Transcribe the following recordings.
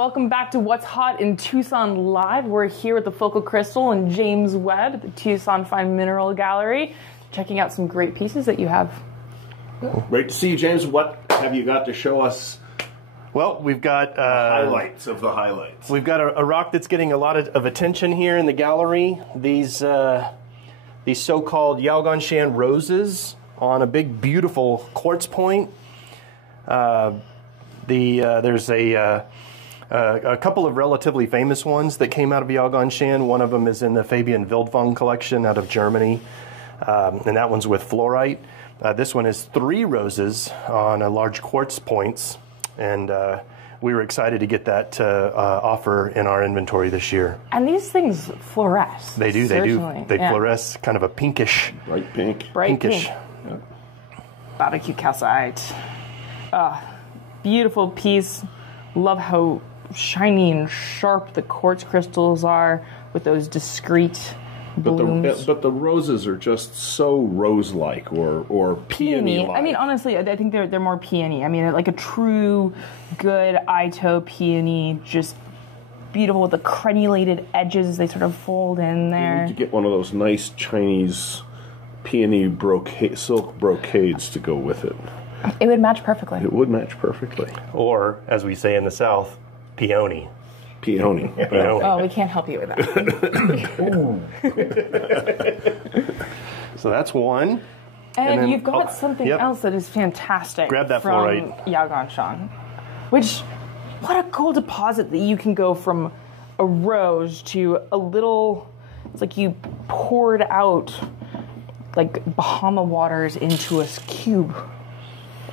welcome back to What's Hot in Tucson Live. We're here with the Focal Crystal and James Webb at the Tucson Fine Mineral Gallery, checking out some great pieces that you have. Great to see you, James. What have you got to show us? Well, we've got highlights of the highlights. We've got a rock that's getting a lot of attention here in the gallery. These so-called Yaoganshan roses on a big, beautiful quartz point. There's a couple of relatively famous ones that came out of Yaoganshan. One of them is in the Fabian Wildfang collection out of Germany, and that one's with fluorite. This one is 3 roses on a large quartz points, and we were excited to get that offer in our inventory this year. And these things fluoresce. They do, certainly. they do. They fluoresce, kind of a pinkish. Bright pink. Pinkish. Pink. Yeah. Barbecue calcite. Beautiful piece. Love how shiny and sharp the quartz crystals are with those discrete blooms. But the roses are just so rose-like or peony-like. I mean, honestly, I think they're more peony. I mean, like a true good Ito peony, just beautiful with the crenulated edges. They sort of fold in there. You need to get one of those nice Chinese peony silk brocades to go with it. It would match perfectly. It would match perfectly. Or, as we say in the South, peony. Peony. Peony. Oh, we can't help you with that. So that's one. And then, you've got something else that is fantastic. Grab that from fluorite. Yaoganshan. Which, what a cool deposit that you can go from a rose to a little, it's like you poured out like Bahama waters into a cube.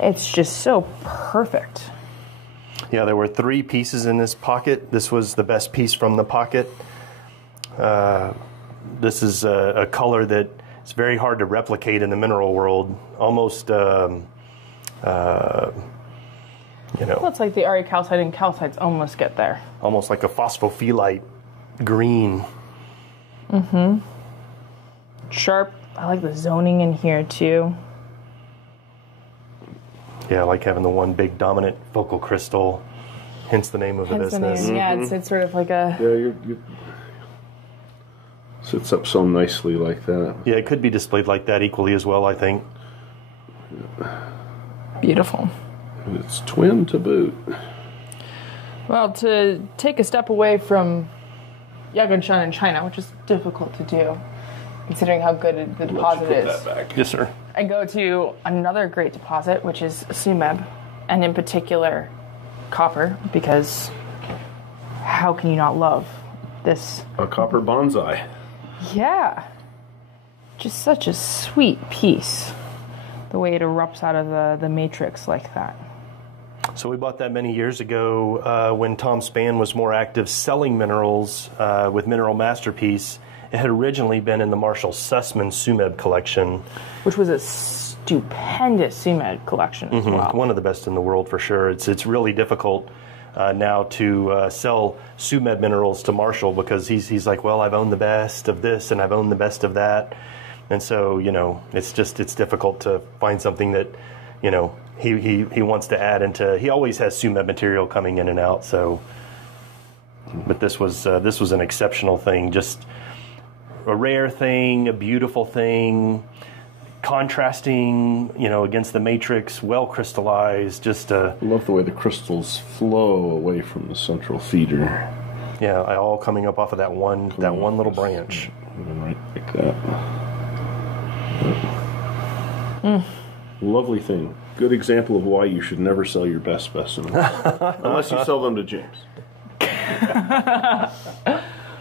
It's just so perfect. Yeah, there were 3 pieces in this pocket. This was the best piece from the pocket. This is a color that is very hard to replicate in the mineral world. Almost, Well, it's like the Ari calcite and calcites almost get there. Almost like a phosphophyllite green. Mm-hmm. Sharp. I like the zoning in here, too. Yeah, I like having the one big dominant focal crystal, hence the name of the business. Name. Yeah, it's sort of like a... Yeah, you sits up so nicely like that. Yeah, it could be displayed like that equally as well, I think. Beautiful. And it's twin to boot. Well, to take a step away from Yaoganshan in China, which is difficult to do, considering how good the deposit is. Put that back. Yes, sir. And go to another great deposit, which is Sumeb, and in particular copper, because how can you not love this? A copper bonsai. Yeah. Just such a sweet piece, the way it erupts out of the matrix like that. So we bought that many years ago when Tom Spann was more active selling minerals with Mineral Masterpiece. It had originally been in the Marshall Sussman Sumeb collection. Which was a stupendous Sumeb collection as well. One of the best in the world for sure. It's really difficult now to sell Sumeb minerals to Marshall because he's like, well, I've owned the best of this and I've owned the best of that. And so, it's difficult to find something that, he wants to add into. He always has Sumeb material coming in and out. So, but this was an exceptional thing. Just a rare thing, a beautiful thing, contrasting, against the matrix, well crystallized. Just I love the way the crystals flow away from the central feeder. Yeah, all coming up off of that one little branch. Right like that. Lovely thing. Good example of why you should never sell your best specimen unless you sell them to James.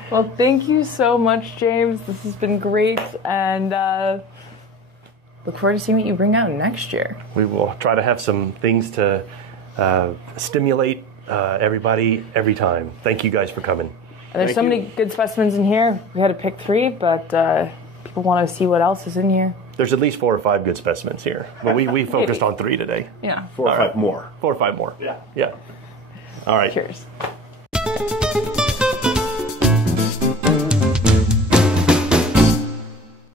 Well, thank you so much, James. This has been great, and look forward to seeing what you bring out next year. We will try to have some things to stimulate everybody every time. Thank you guys for coming. And there's so many good specimens in here. We had to pick 3, but people want to see what else is in here. There's at least 4 or 5 good specimens here. But we focused on 3 today. Yeah. 4 or 5 more. 4 or 5 more. Yeah. Yeah. All right. Cheers.